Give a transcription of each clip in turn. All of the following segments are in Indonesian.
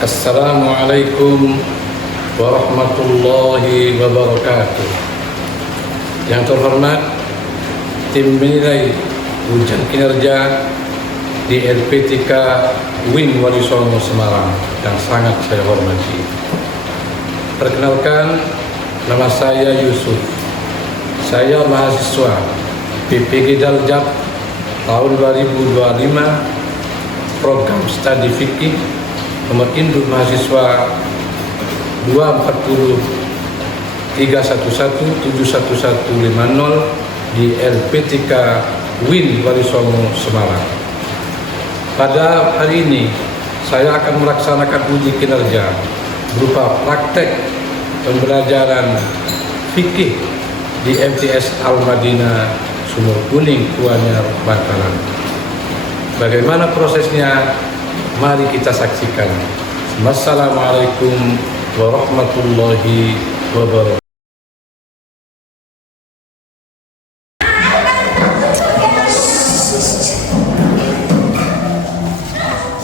Assalamualaikum warahmatullahi wabarakatuh. Yang terhormat, tim menilai ujian kinerja di LPTK UIN Walisono Semarang yang sangat saya hormati. Perkenalkan, nama saya Yusuf. Saya mahasiswa PPG Daljab tahun 2025, program studi fikih, nomor induk mahasiswa 240-311-71150 di LPTK UIN Walisono Semarang. Pada hari ini saya akan melaksanakan uji kinerja berupa praktek pembelajaran fikih di MTS Al-Madinah Sumur Kuning, Kuanyar, Bangkalan. Bagaimana prosesnya? Mari kita saksikan. Wassalamualaikum warahmatullahi wabarakatuh.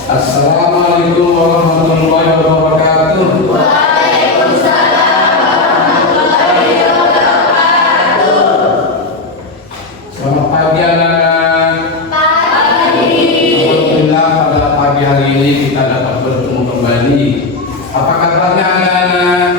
Assalamualaikum warahmatullahi wabarakatuh. Waalaikumsalam warahmatullahi wabarakatuh. Selamat pagi anak-anak. Pagi. Alhamdulillah pada pagi hari ini kita dapat bertemu kembali. Apa kabarnya anak-anak?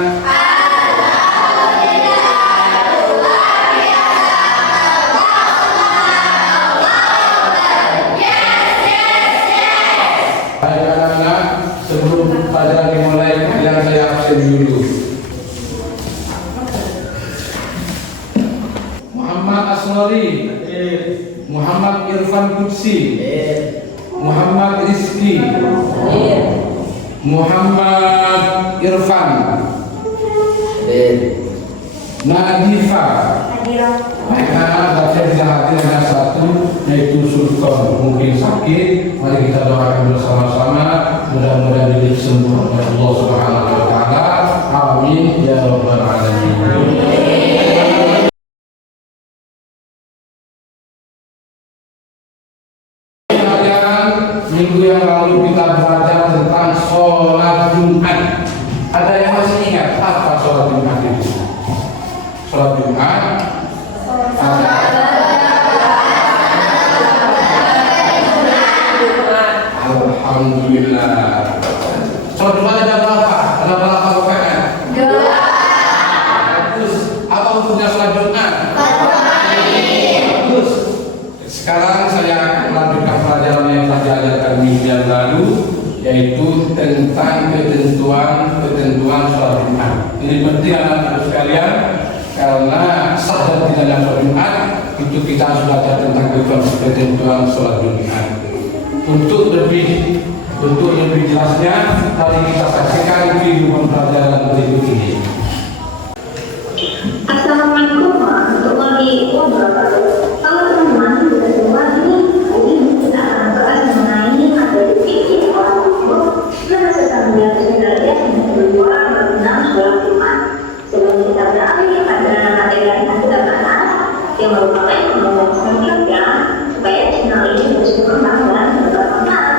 Baik anak-anak, sebelum pelajaran dimulai, yang saya absen dulu. Muhammad Asnori, Muhammad Irfan Kutsi, Muhammad Rizki, Muhammad Irfan, Nadifa. Baik anak-anak, saya bisa hadir dengan satu, yaitu Sultan, mungkin sakit. Mari kita doakan bersama-sama, mudah-mudahan diberi sembuh oleh Allah Subhanahu wa Ta'ala. Amin ya rabbal alamin. Minggu yang lalu kita belajar tentang sholat Jumat. Ada yang masih ingat apa sholat Jumat itu? Sholat Jumat. Alhamdulillah. Sholat Jumat ada berapa? Ada berapa rakaat? Bagus. Apa hukumnya sholat Jumat? Bagus. Sekarang saya melanjutkan pelajaran yang telah diajarkan minggu yang lalu, yaitu tentang ketentuan sholat Jumat. Ini penting anak-anak sekalian, karena sah dan tidaknya sholat Jumat itu kita sudah belajar tentang ketentuan sholat Jumat. Untuk lebih jelasnya, mari kita saksikan video pembelajaran berikut ini. Assalamualaikum warahmatullahi wabarakatuh. Kalau teman-teman sudah semua ini kita akan bahas mengenai materi fikih sholat subuh dan sesambil sebenarnya yang kedua tentang sholat Jumat. Sebelum kita beralih pada materi yang kita bahas, yang merupakan pembahasan kerja supaya channel ini terus berkembang dan bermanfaat.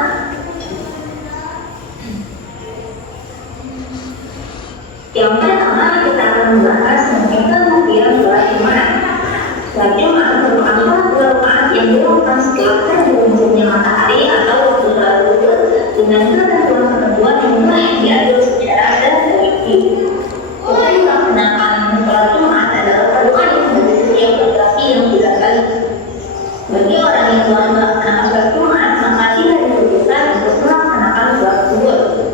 Yang pertama kita akan membahas mengenai pengertian sholat Jumat. Sholat Jumat merupakan rakaat yang dilakukan setelah terbenamnya matahari atau waktu zuhur dengan ketentuan yang telah diatur secara terperinci. Hukum pelaksanaan sholat Jumat adalah perluan yang dari setiap generasi yang tidak kali. Bagi orang yang telah melaksanakan sholat Jumat, maka tidak diperlukan untuk melaksanakan sholat zuhur.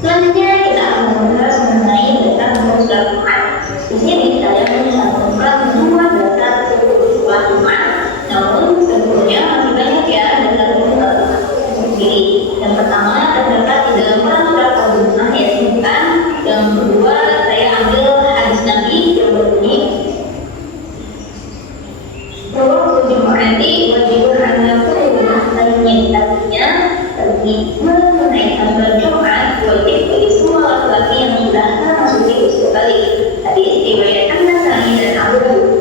Selanjutnya kita akan membahas mengenai dasar hukum sholat Jumat. Di sini saya mencantumkan dua dasar hukum sholat Jumat. Namun sebelumnya masih banyak ya dasar hukum sholat Jumat sendiri. Yang pertama terdapat di dalam peraturan Al-Jum'ah yang disebutkan. Yang kedua saya ambil hadis Nabi yang berbunyi, bahwa Jum'ati wajibun ala kulli muslimin artinya menunaikan sholat Jumat wajib bagi semua laki-laki yang sudah memasuki usia balik. Hadis riwayat An-Nasa'i dan Abu Dawud.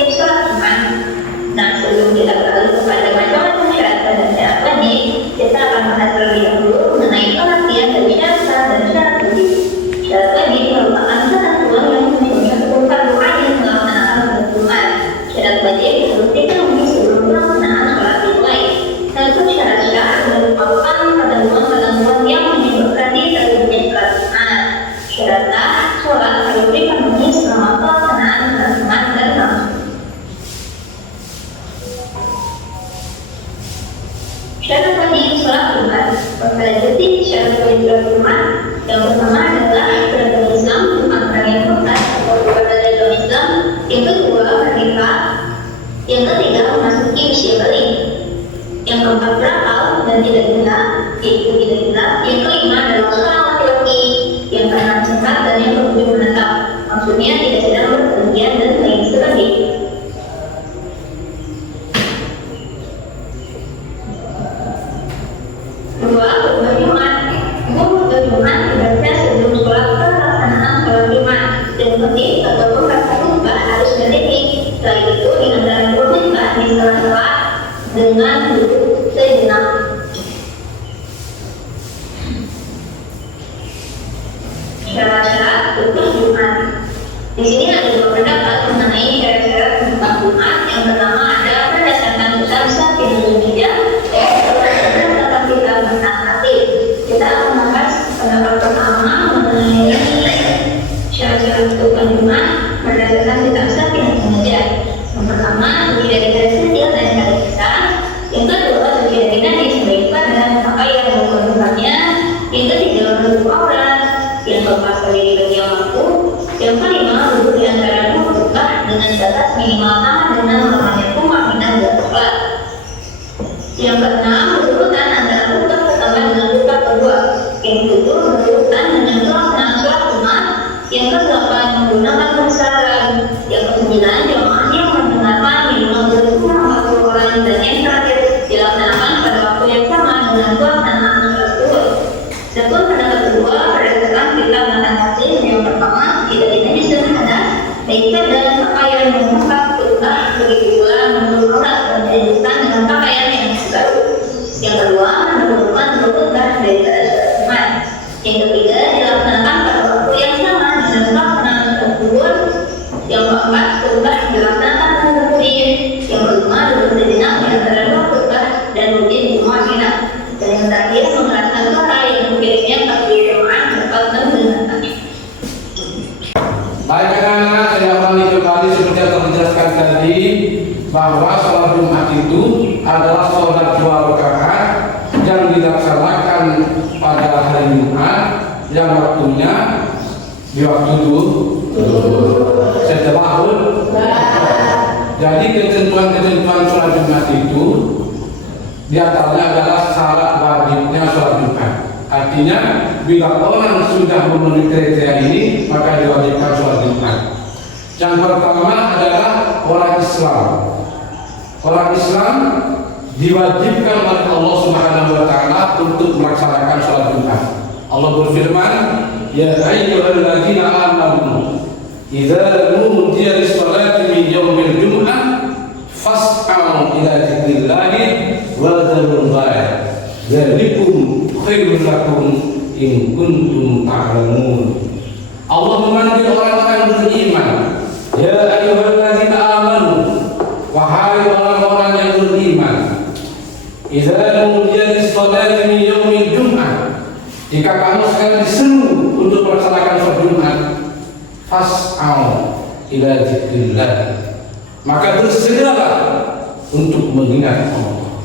Sholat Jumat. Nah, sebelum kita beralih kepada macam syarat pada Melanjuti syarat kewajiban Jumat, yang pertama adalah beragama Islam, Jumat orang yang murtad atau keluar dari agama Islam. Yang kedua menikah. Yang ketiga memasuki usia balik. Yang keempat berakal dan tidak gila, yaitu tidak gila. Yang kelima adalah seorang laki-laki. Yang keenam sehat dan yang ketujuh menetap. Maksudnya tidak sedang berpergian dan lain sebagainya. Dua, khutbah Jumat. Khutbah Jumat dibaca sebelum sholat pelaksanaan sholat Jumat. Dan khotib atau pembaca khutbah harus berdiri. Setelah itu di antara khutbah di sela-sela dengan duduk sejenak. Syarat-syarat khutbah Jumat. Di sini ada dua pendapat mengenai syarat-syarat khutbah Jumat. Yang pertama ada berdasarkan usaha Ibnu kita akan membahas pendapat pertama mengenai syarat-syarat khutbah Jumat berdasarkan kitab Syafi'i dan Muhammad. Yang pertama, suci dari hadis kecil dan hadis besar. Yang kedua, suci dari najis baik badan, pakaian maupun tempatnya. Yang ketiga, menutup aurat. Yang keempat, berdiri bagi yang mampu. Yang kelima, duduk di antara dua khutbah dengan batas minimal tangan dengan melemahnya rumah minat dan sholat. Yang keenam, berurutan antara khutbah pertama dengan khutbah kedua. Yang ketujuh, berurutan dengan pelaksanaan sholat Jumat. Yang kedelapan, menggunakan persyaratan. Yang kesembilan, jemaah yang mendengarkan minimal 40 orang. Dan yang terakhir, dilaksanakan pada waktu yang sama dengan pelaksanaan sholat Zuhur. Adapun pendapat kedua berdasarkan kitab Matan Hadis. Yang pertama, tidak dinajis dengan hadas, baik badan, pakaian, mengangkat khutbah, begitu pula menutup aurat dan dijadikan dengan pakaian yang baru. Yang kedua, memerlukan khutbah dari sholat Jumat. Yang ketiga, dilaksanakan pada waktu yang sama dengan pelaksanaan sholat Zuhur. Yang keempat, khutbah dilaksanakan dengan berdiri. Yang kelima, duduk sejenak di antara dua khutbah dan rutin di rumah minat. Dan yang terakhir, mengeraskan suara yang mengirimnya takbir jemaah dapat mendengarkannya. Baik anak-anak, saya ulangi kembali seperti yang telah dijelaskan tadi bahwa sholat Jumat itu adalah sholat 2 rakaat yang dilaksanakan pada hari Jumat yang waktunya di waktu setelah Jadi ketentuan-ketentuan sholat Jumat itu diantaranya adalah syarat wajibnya sholat Jumat. Artinya bila orang sudah memenuhi kriteria ini maka diwajibkan sholat Jumat. Yang pertama adalah orang Islam. Orang Islam diwajibkan oleh Allah Subhanahu wa taala untuk melaksanakan sholat Jumat. Allah berfirman, "Ya ayyuhalladzina amanu, idza nudiya lis-shalati min yaumil jum'ah fas'au ila dzikrillahi wa dzarul bai'a. Dzalikum khairul lakum in kuntum ta'lamun." Allah memanggil orang-orang beriman, "Ya ayyuhalladzina amanu," wahai orang-orang yang beriman, idza nudiya lis-shalati min yaumil jum'ah, jika kamu sekalian diseru untuk melaksanakan sholat Jumat, fas'au ila dzikrillah, maka bersegeralah untuk mengingat Allah.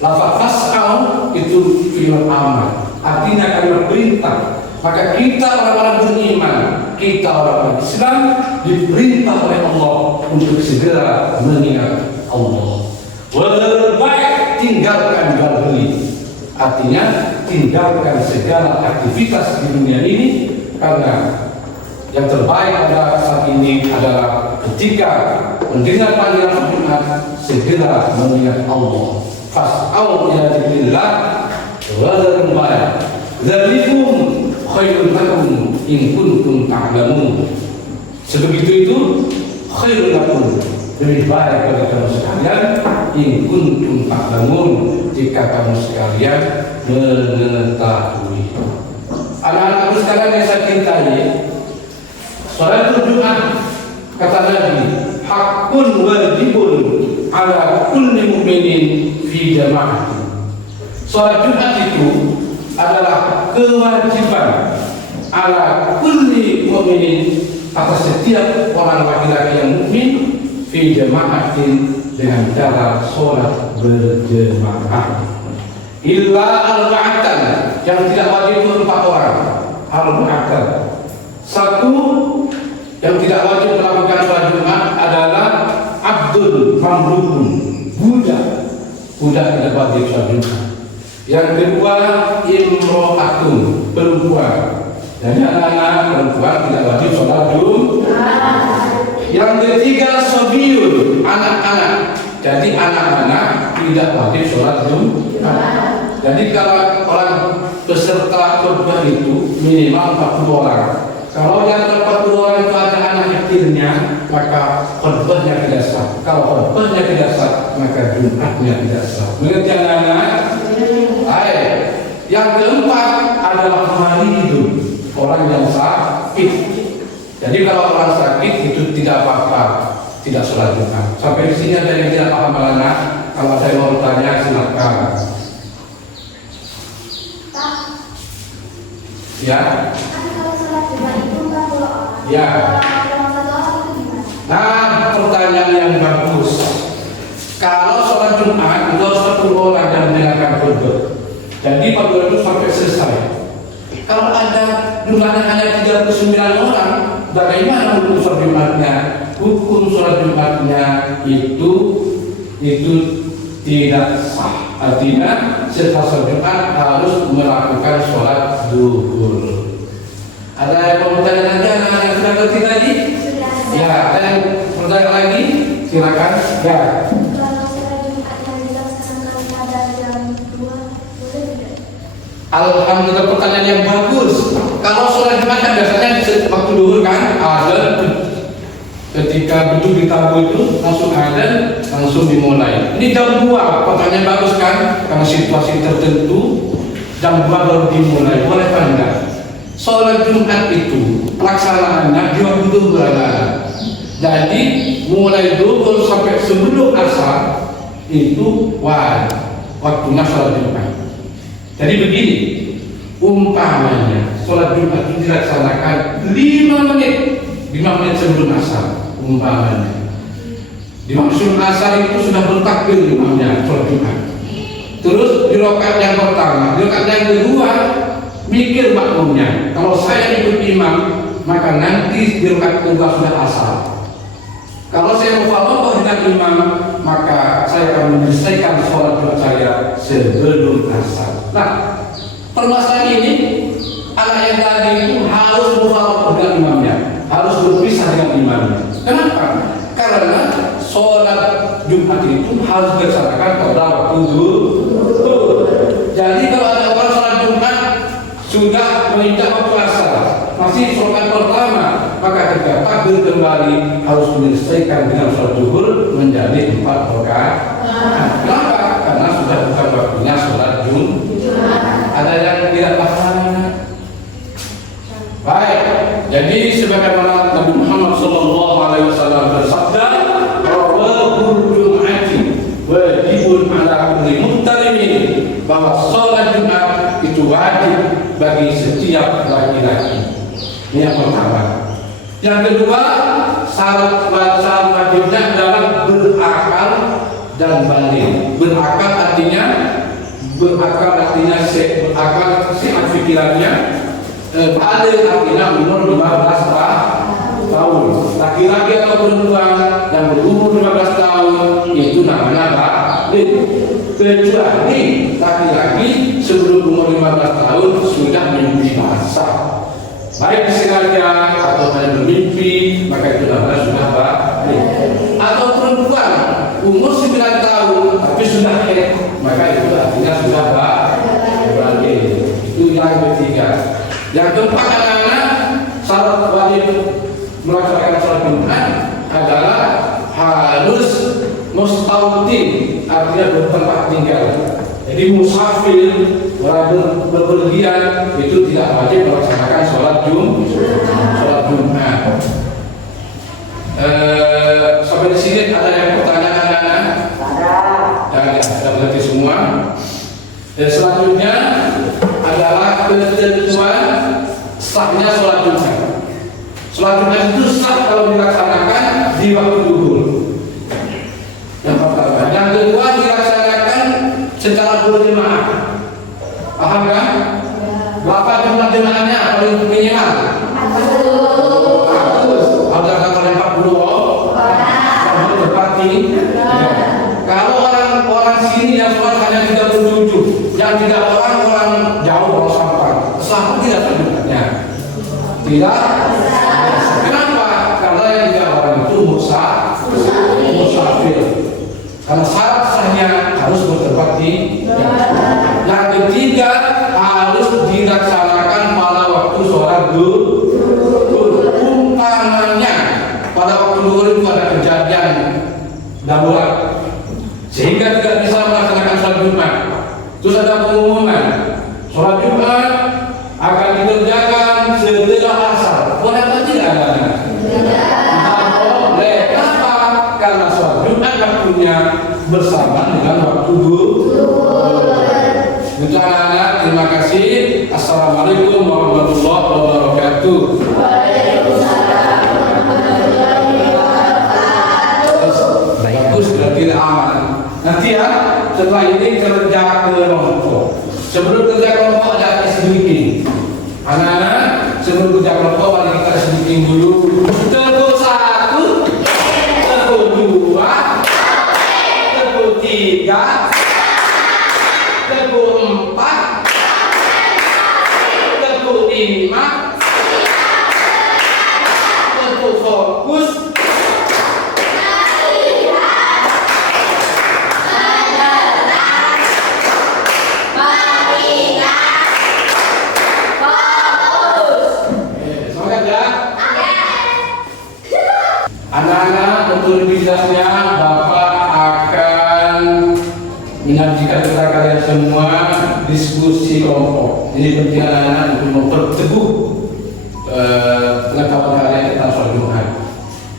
Lafaz fas'au itu fi'il amr, artinya kalimat perintah. Maka kita orang-orang beriman, kita orang Islam diperintah oleh Allah untuk segera mengingat Allah. Wal baik, tinggalkan jual beli. Artinya tinggalkan segala aktivitas di dunia ini, karena yang terbaik pada saat ini adalah ketika mendengar panggilan Jumat segera mengingat Allah. Fas'au ila dzikrillah wa dzarul bai'a. Dzalikum khairul lakum in kuntum ta'lamun. Sebegitu itu khairul lakum, lebih baik bagi kamu sekalian, in kuntum ta'lamun, jika kamu sekalian mengetahui. Anak-anak sekalian yang saya cintai, sholat Jumat kata Nabi, hakun wajibun ala kulli mu'minin fi jama'ah. Sholat Jumat itu adalah kewajiban ala kulli mu'minin, atas setiap orang laki-laki yang mukmin, fi jama'atin, dengan cara sholat berjamaah. illa al-ma'atan, yang tidak wajib itu 4 orang. Al-ma'atan. 1 yang tidak wajib melakukan sholat Jumat adalah abdul mamlukun, budak tidak wajib sholat Jumat. Yang kedua imro'atun, perempuan. Jadi anak-anak perempuan tidak wajib sholat Jumat. Yang ketiga sobiyun, anak-anak. Jadi anak-anak tidak wajib sholat Jumat. Jadi kalau orang peserta khutbah itu minimal 40 orang. Kalau yang 40 orang itu ada anak kecilnya, maka khutbahnya tidak sah. Kalau khutbahnya tidak sah, maka Jumatnya tidak sah. Mengerti anak-anak? Baik. Yang keempat adalah maridun, orang yang sakit. Jadi kalau orang sakit itu tidak apa-apa, tidak sholat Jumat. Sampai di sini ada yang tidak paham anak. Kalau saya mau bertanya silakan. Ya. Kalau sholat Jumat itu 40 orang. Ya. Kalau 1 orang itu gimana? Nah, pertanyaan yang bagus. Kalau sholat Jumat itu harus 40 orang yang mendengarkan khutbah. Jadi 40 itu sampai selesai. Kalau ada jumlahnya hanya 39 orang, bagaimana hukum sholat Jumatnya? Hukum sholat Jumatnya itu tidak sah. Artinya setelah sholat Jumat harus melakukan sholat zuhur. Ada yang mau bertanya lagi? Anak-anak yang sudah ngerti tadi? Sudah. Ya, ada yang bertanya lagi? Silakan. Ya. Kalau sholat Jumat yang dilaksanakan pada jam 2, boleh tidak? Alhamdulillah, pertanyaan yang bagus. Kalau sholat Jumat kan biasanya waktu duhur kan azan, ketika betul ditabuh itu langsung azan, langsung dimulai. Ini jam 2, pertanyaan bagus kan? Karena situasi tertentu jam 2 baru dimulai. Boleh apa enggak? Sholat Jumat itu pelaksanaannya di waktu duhur ada. Jadi mulai duhur sampai sebelum asar itu waktunya sholat Jumat. Jadi begini, umpamanya sholat Jumat itu dilaksanakan 5 menit sebelum asar, umpamanya. Di maksud asar itu sudah bertakbir imamnya sholat Jumat. Terus di rakaat yang pertama, di rakaat yang kedua mikir makmumnya. Kalau saya ikut imam, maka nanti di rakaat kedua sudah asar. Kalau saya mufawadah dengan imam, maka saya akan menyelesaikan sholat Jumat saya sebelum asar. Nah, permasalahan ini anak yang tadi itu harus mufawadah dengan imamnya, harus berpisah dengan imamnya. Kenapa? Karena sholat Jumat itu harus dilaksanakan pada waktu zuhur. Jadi kalau ada orang sholat Jumat sudah menginjak waktu asar, masih sholat pertama, maka ketika takbir kembali harus menyelesaikan dengan sholat zuhur menjadi 4 rakaat. Kenapa? Karena sudah bukan waktunya sholat Jumat. Ada yang tidak paham? Baik. Jadi sebagaimana Nabi Muhammad SAW bersabda, "Rawahul Jum'ati wajibun ala kulli muhtalimin," bahwa sholat Jumat itu wajib bagi setiap laki-laki. Ini yang pertama. Yang kedua, syarat wajibnya adalah berakal dan balik. Berakal artinya sehat pikirannya. Balik artinya umur 15 tahun. Laki-laki atau perempuan yang berumur 15 tahun itu namanya balik. Kecuali laki-laki sebelum umur 15 tahun sudah mimpi basah, baik disengaja atau hanya bermimpi, maka itu namanya sudah balik. Atau perempuan umur 9 tahun tapi sudah haid, maka itu artinya sudah balik. Itu yang ketiga. Yang keempat, anak-anak, syarat wajib melaksanakan sholat Jumat adalah harus mustautin, artinya bertempat tinggal. Jadi musafir, orang berpergian itu tidak wajib melaksanakan sholat Jumat. Sampai di sini ada yang bertanya anak-anak? Ada. Sudah berarti semua. Selanjutnya adalah ketentuan sahnya sholat Jumat. Sholat Jumat itu sah kalau dilaksanakan di waktu zuhur. Yang pertama. Yang kedua, dilaksanakan secara berjemaah. bertepati? Kalau orang sini yang sholat hanya 37, yang 3 orang jauh orang Sampang, sah tidak sebenarnya? Tidak. Kenapa? Karena yang 3 orang itu musafir. Karena syarat sahnya harus bertepati. Yang ketiga harus dilaksanakan pada waktu sholat duhur. Umpamanya pada waktu duhur itu ada kejadian darurat sehingga tidak bisa melaksanakan sholat Jumat. Terus ada pengumuman sholat Jumat akan dikerjakan setelah asar. Boleh atau tidak ada? Boleh. Kenapa? Karena sholat Jumat waktunya bersama dengan waktu duhur. Anak-anak, terima kasih. Assalamualaikum warahmatullahi wabarakatuh. Bagus, berarti aman. Nanti ya, setelah ini kerja kelompok. Sebelum kerja kelompok ada SBK. Anak-anak, sebelum kerja kelompok mari kita SBK dulu. Tepuk 1, tepuk 2, tepuk 3, tepuk 4, tepuk 5, tepuk fokus. Anak-anak, untuk lebih jelasnya Bapak akan menyajikan kepada kalian semua diskusi kelompok. Ini penting anak-anak untuk memperteguh pengetahuan kalian tentang sholat Jumat.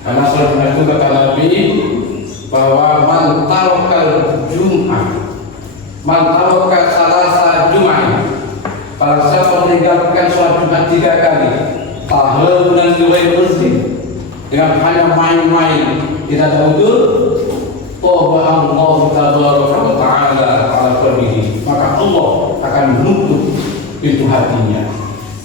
Karena sholat Jumat itu kata Nabi bahwa man tarokal Jumat, man tarokal salasa Jumat, para siapa meninggalkan sholat Jumat 3 kali, tahunan diwai bersih dengan hanya main-main, tidak ada udur, Allah tabaraka wa ta'ala ala qalbihi, maka Allah akan menutup pintu hatinya.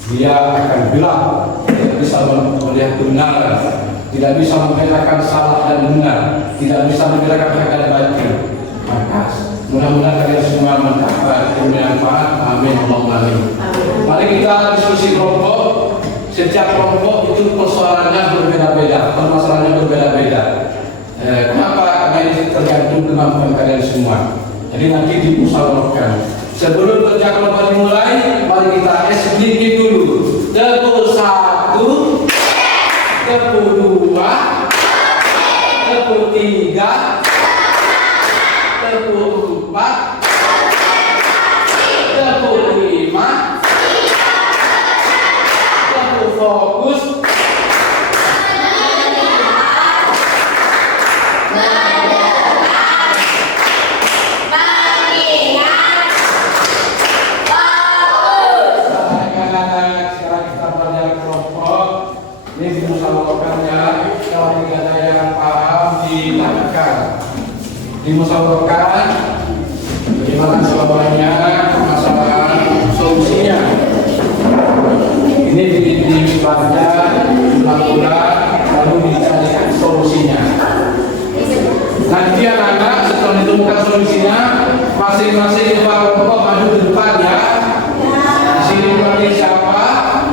Dia akan gelap, tidak bisa melihat kebenaran, tidak bisa membedakan salah dan benar, tidak bisa membedakan hak dan batil. Maka mudah-mudahan kalian semua mendapat ilmu yang manfaat. Amin Allahumma amin. Mari kita diskusi kelompok. Setiap kelompok itu persoalannya berbeda-beda, permasalahannya berbeda-beda. Kenapa? Karena ini tergantung kemampuan kalian semua. Jadi nanti dimusyawarahkan. Sebelum kerja kelompok dimulai, mari kita SBK dulu. Tepuk 1, tepuk 2, tepuk 3, tepuk 4, tepuk 5, tepuk fokus. Dimusyawarahkan bagaimana jawabannya, masalah solusinya. Ini dibaca ulang-ulang lalu dicarikan solusinya. Nanti anak-anak setelah ditemukan solusinya, masing-masing kepala kelompok maju ke depan ya. Di sini diwakili siapa,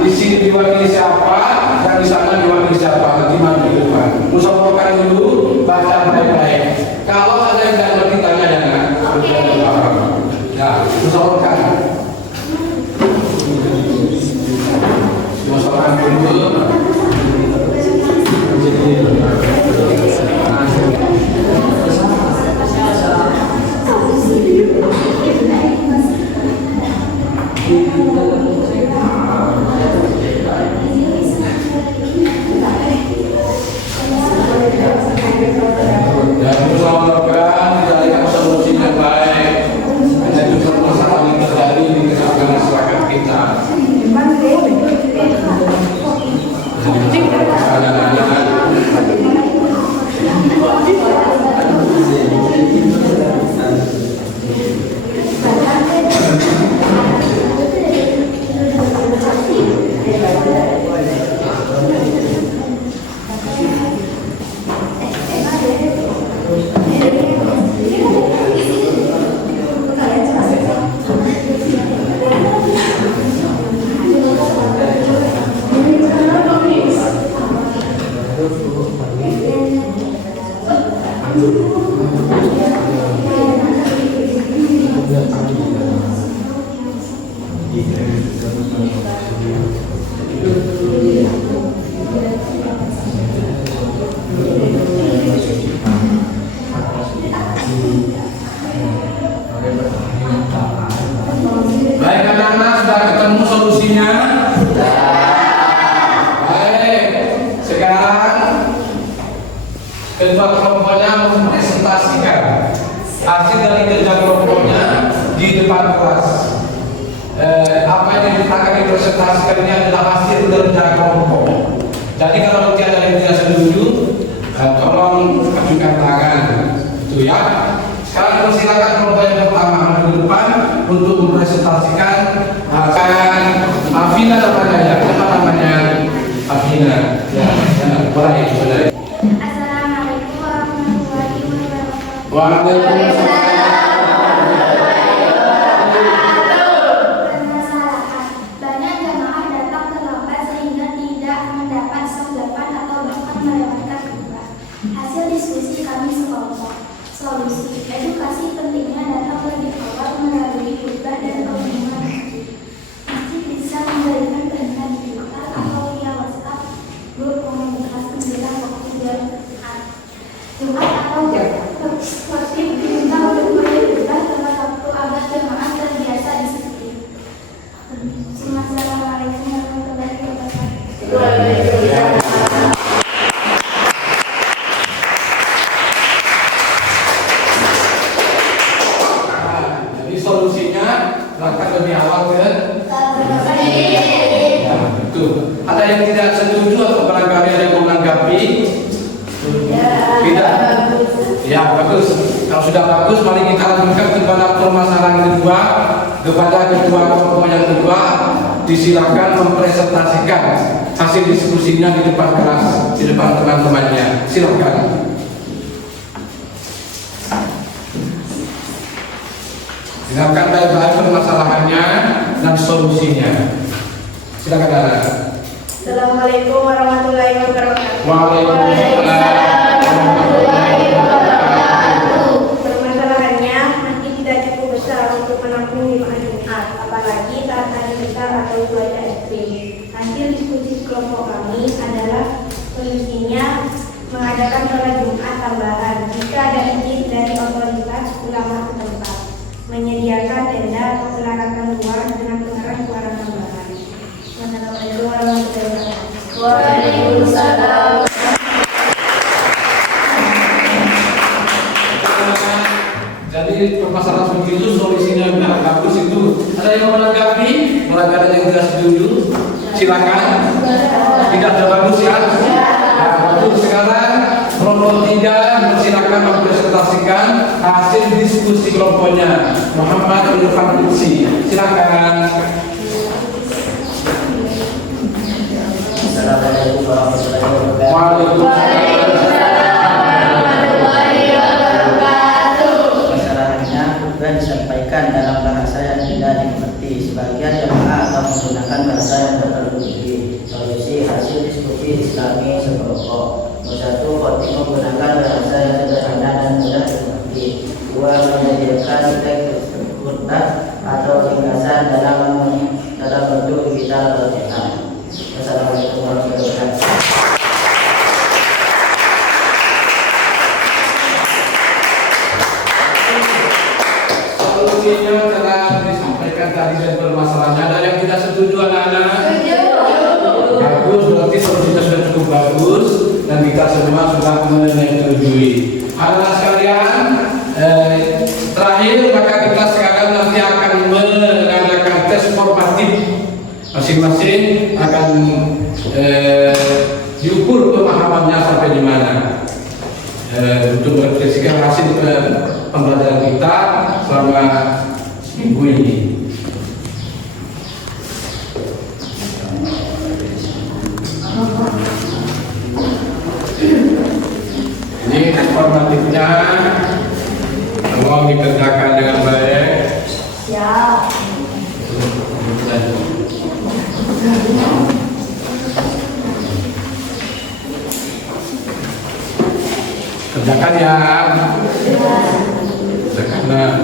di sini diwakili siapa, dan di sana diwakili siapa. Nanti maju ke depan. Musyawarahkan dulu, baca baik-baik. Kalau ada yang tidak ngerti tanya ya nak. Ya, musyawarahkan. Musyawarahkan dulu. Dan musyawarahkan dicarikan solusi yang baik. Hanya itu permasalahan yang terjadi di tengah masyarakat kita. Baik anak-anak, sudah ketemu solusinya? Baik, sekarang kedua kelompoknya mempresentasikan hasil dari kerja kelompoknya di depan kelas. Apa yang akan dipresentasikan ini adalah hasil kerja kelompok. Jadi kalau nanti ada yang tidak setuju, tolong ajukan tangan, itu ya. Sekarang silakan kelompok yang pertama di depan untuk mempresentasikan Afina namanya ya, apa namanya Afina? Ya, boleh. Assalamualaikum warahmatullahi wabarakatuh. Waalaikumsalam. Permasalahan, banyak jamaah datang terlambat sehingga tidak mendapat sanggapan atau bahkan melewatkan khutbah. Hasil diskusi kami sekelompok. Solusi, edukasi pentingnya datang lebih awal melalui khutbah dan pengumuman masjid. Masjid bisa memberikan perintah digital atau via WhatsApp, grup komunitas menjelang waktu Jumat atau masjid diminta untuk menyebutkan tempat waktu agar jemaah terbiasa disiplin. Assalamualaikum warahmatullahi wabarakatuh. Jadi solusinya langkah lebih awal kan? Ya, betul. Ada yang tidak setuju atau barangkali ada yang menanggapi? Tidak. Ya, bagus. Kalau sudah bagus, mari kita lanjutkan kepada permasalahan kedua. Kepada ketua kelompok yang kedua, disilakan mempresentasikan hasil diskusinya di depan kelas, di depan teman-temannya. Silakan. Dengarkan baik-baik permasalahannya dan solusinya. Silakan Dara. Assalamualaikum warahmatullahi wabarakatuh. Waalaikumsalam warahmatullahi wabarakatuh. Permasalahannya masih tidak cukup besar untuk menampung jemaah Jumat, apalagi saat hari besar atau cuaca ekstrim. Hasil diskusi kelompok kami adalah solusinya mengadakan sholat Jumat tambahan jika ada izin dari otoritas ulama setempat, menyediakan tenda atau peralatan luar dengan pengeras suara tambahan. Assalamualaikum warahmatullahi wabarakatuh. Waalaikumsalam. Jadi permasalahan seperti itu solusinya benar bagus itu. Ada yang menanggapi? Mulai ada yang tidak setuju? Silakan. Tidak ada bagus ya? Ya, bagus. Sekarang kelompok 3 silakan mempresentasikan hasil diskusi kelompoknya. Muhammad Irfan Kutsi. Silakan. Assalamualaikum warahmatullahi wabarakatuh. Waalaikumsalam. Masalahnya khutbah disampaikan dalam bahasa yang tidak dimengerti. Sebagian jemaah atau menggunakan bahasa yang terlalu tinggi. Solusi hasil diskusi Islami sekelompok. Satu, khotib menggunakan bahasa yang sederhana dan mudah dimengerti. Dua, menyediakan teks khutbah atau ringkasan dalam bentuk digital atau cetak. Assalamualaikum warahmatullahi wabarakatuh. Solusinya telah disampaikan tadi dan permasalahannya. Ada yang tidak setuju anak-anak? Bagus, berarti solusinya sudah cukup bagus dan kita semua sudah menyetujui. Anak-anak sekalian, terakhir maka kita sekarang nanti akan mengadakan tes formatif. Masing-masing akan diukur pemahamannya sampai di mana untuk merefleksikan hasil pembelajaran kita selama minggu ini. Ini tes formatifnya tolong dikerjakan dengan baik. Siap. Kerjakan ya. Nah,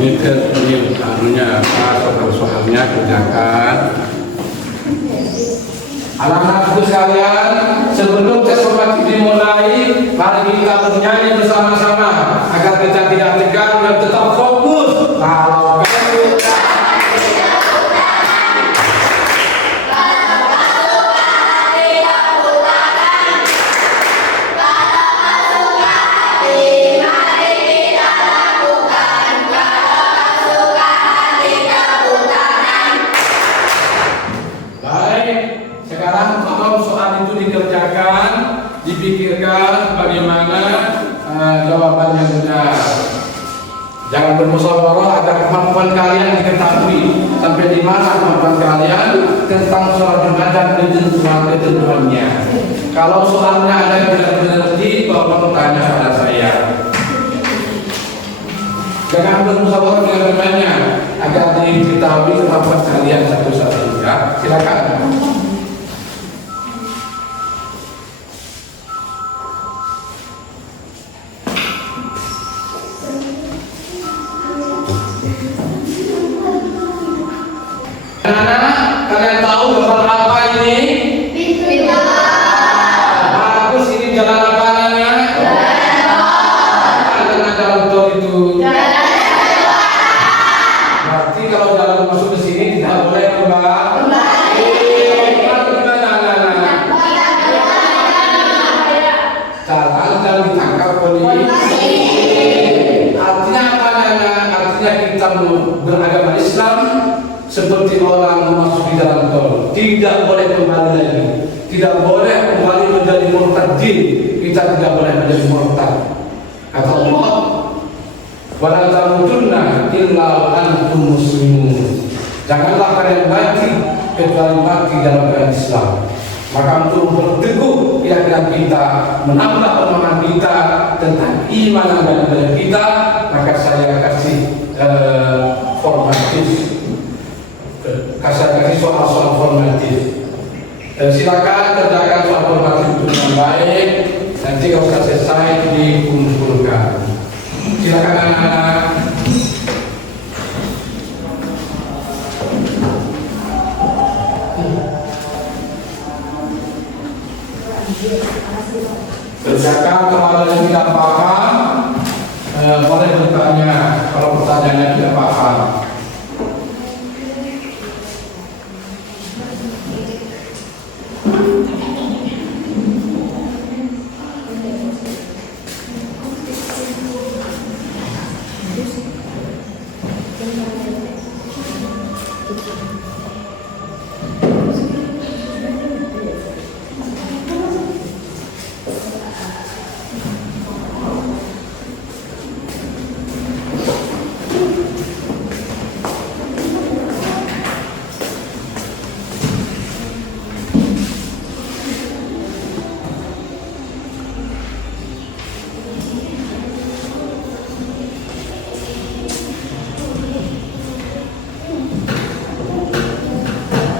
ini anunya apa, soalnya kerjakan. Anak-anakku sekalian, sebelum tes formatif dimulai, mari kita bernyanyi bersama-sama agar kita tidak tegang dan tetap fokus. Kalau sekarang kalau soal itu dikerjakan, dipikirkan bagaimana jawaban yang benar. Jangan bermusyawarah agar kemampuan kalian diketahui sampai di mana kemampuan kalian tentang sholat Jumat dan ketentuannya. Kalau soalnya ada yang tidak mengerti, tolong tanya pada saya. Jangan bermusyawarah dengan temannya agar diketahui kemampuan kalian satu-satu. Ya, silakan. Anak-anak, kalian tahu gambar apa ini? Bagus, ini jalan apa namanya? Jalan jalan tol itu. Berarti kalau jalan masuk ke sini tidak boleh kembali. Jalan ditangkap polisi. Artinya apa nana? Artinya kita beragama Islam seperti orang memasuki jalan tol, tidak boleh kembali lagi, tidak boleh kembali menjadi murtadin, kita tidak boleh menjadi murtad. Kata Allah, wala tamutunna illa wa antum muslimun. Janganlah kalian mati kecuali mati dalam keadaan Islam. Maka untuk berteguh keyakinan kita, menambah pemahaman kita tentang iman dan ibadah kita, maka saya kasih formatif. Kasih soal-soal formatif. Silakan kerjakan soal formatif itu dengan baik. Nanti kalau sudah selesai dikumpulkan. Silakan anak-anak. Kerjakan. Kalau ada yang tidak paham, boleh bertanya. Kalau pertanyaannya tidak paham.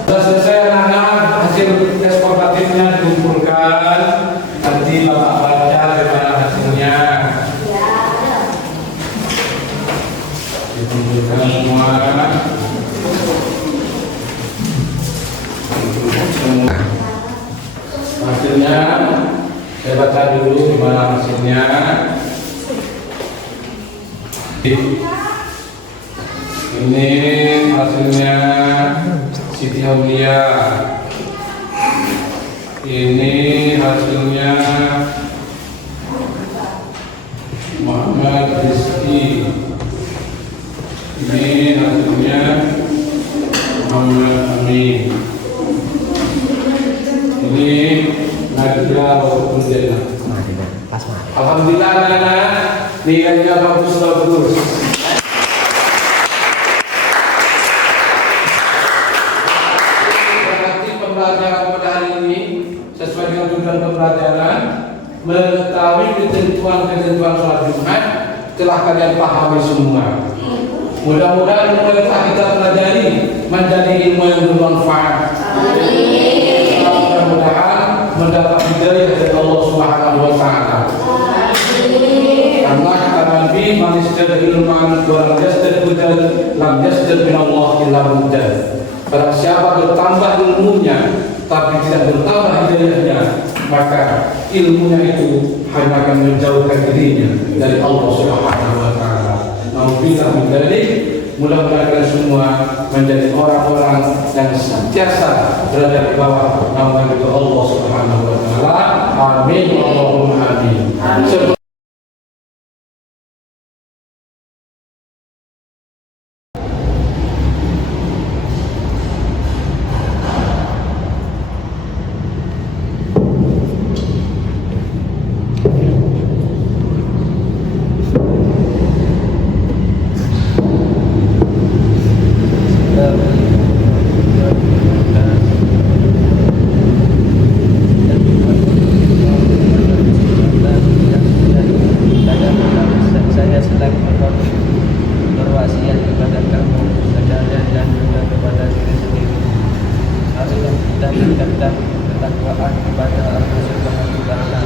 Sudah selesai anak-anak, hasil tes formatifnya dikumpulkan. Nanti Bapak baca bagaimana hasilnya. Dikumpulkan semua. Hasilnya saya baca dulu gimana hasilnya. Ini hasilnya Siti Aulia. Ini hasilnya Muhammad Rizki. Ini hasilnya Muhammad Amin. Ini Nadia Walaupun Jannah. Alhamdulillah anak-anak, nilainya bagus-bagus. Pembelajaran pada hari ini sesuai dengan tujuan pembelajaran, mengetahui ketentuan-ketentuan sholat Jumat telah kalian pahami semua. Mudah-mudahan ilmu yang telah kita pelajari menjadi ilmu yang bermanfaat. Mudah-mudahan mendapat hidayah walam yazdad hudan lam yazdad minallah illa hudan. Barang siapa bertambah ilmunya tapi tidak bertambah hidayahnya, maka ilmunya itu hanya akan menjauhkan dirinya dari Allah Subhanahu wa taala. Nauzubillah min dzalik. Mudah-mudahan kita semua menjadi orang-orang yang senantiasa berada di bawah naungan itu Allah Subhanahu wa taala. Amin Allahumma amin. Saya selaku berwasiat kepada kamu sekalian dan juga kepada diri sendiri. Marilah kita tingkatkan ketakwaan kepada Allah Subhanahu wa taala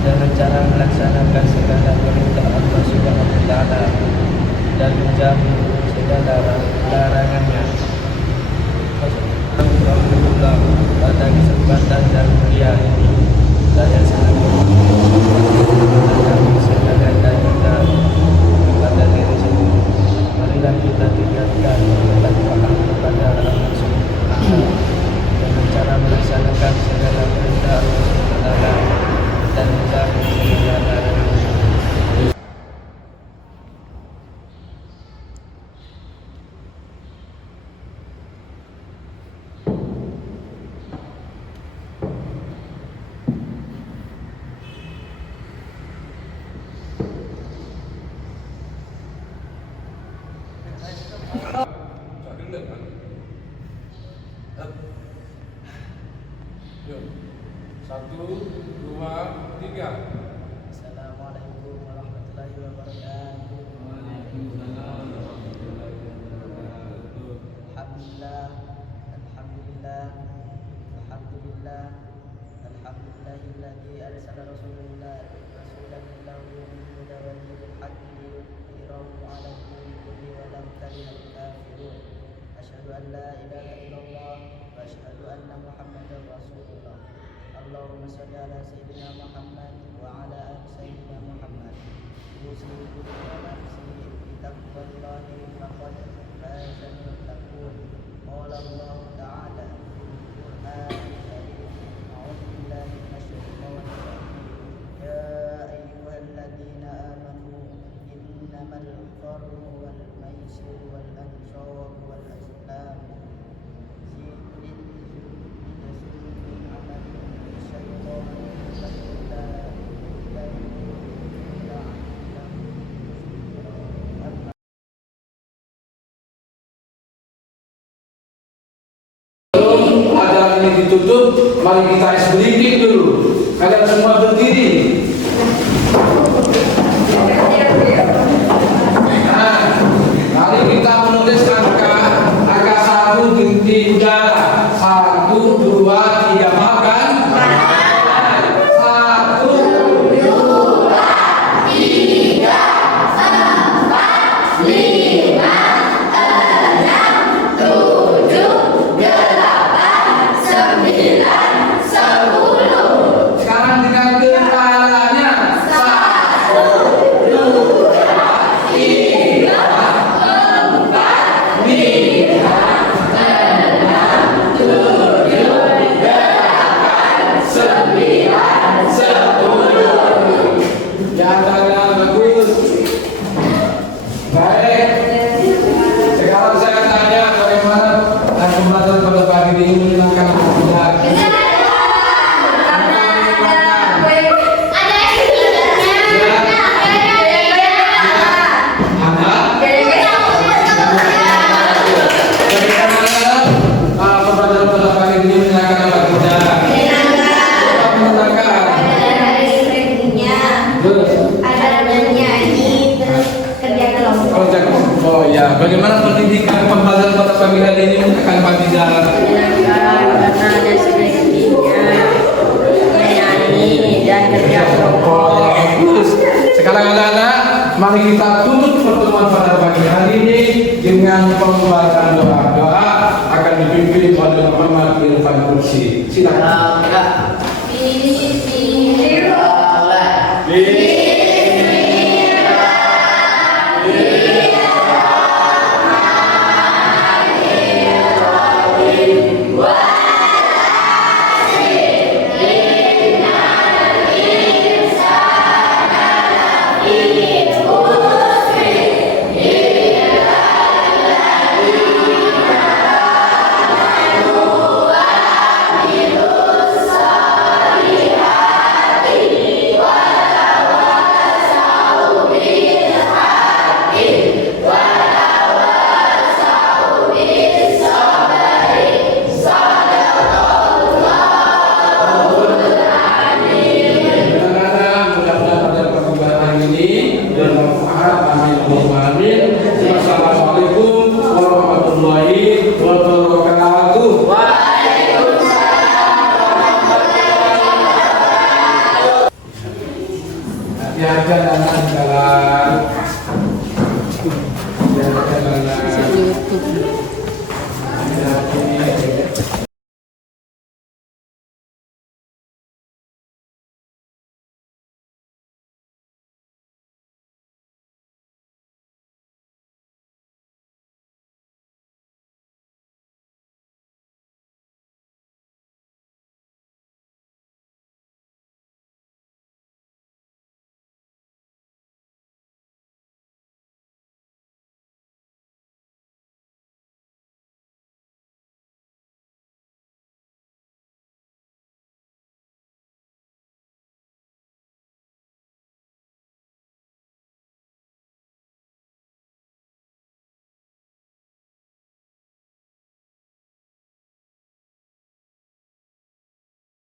dengan cara melaksanakan segala perintah Allah Subhanahu wa taala dan menjauhi segala larangannya. Alhamdulillah, pada kesempatan dan mulia ini saya selaku sekalian dan juga kepada diri sendiri. Marilah kita tingkatkan ketakwaan kepada Allah Subhanahu wa taala dengan cara melaksanakan segala perintah Allah Subhanahu wa taala dan menjauhi segala larangannya. Satu, dua, tiga. Assalamualaikum warahmatullahi wabarakatuh. Waalaikumsalam warahmatullahi wabarakatuh. Alhamdulillah, alhamdulillah, alhamdulillah, alhamdulillahilladzi arsala rasulan lahu huda wa dinil haqqi liyudhhirahu 'ala dini kulli wa law karihal kafirun. Asyhadu an la ilaha illallah wa asyhadu anna Muhammadar Rasulullah. Allahumma shalli ala sayyidina Muhammad wa ala ali sayyidina Muhammad. Usikum wa nafsi bi taqwallahi faqad fazal muttaqun. Qala Allah ta'ala fil Qur'anil Karim. A'udzu billahi minasyaitonir rajim. Ya ayyuhalladzina amanu innamal khamru wal maisiru wal anshabu wal azlam Acara ini ditutup, mari kita sedikit dulu. Kalian semua berdiri. Nah, mari kita menulis angka 1 di udara. 1, 2, 3, makan. 1, 2, 3, 4, 5, 6, 7, 8, 9, 10. Sekarang dengan kepalanya. 1, 2, 3, 4, 5, 6, 7, 8, 9, 10. Jalannya bagus. Baik. Sekarang saya tanya bagaimana pembelajaran pada pagi ini menyenangkan atau tidak? Oh ya, bagaimana pendidikan pembelajaran pada pagi hari ini akan pagi jalan? dan kerja kelompok. Sekarang anak-anak, mari kita tuntut depan kursi. Silakan. Bismillah. Bismillah.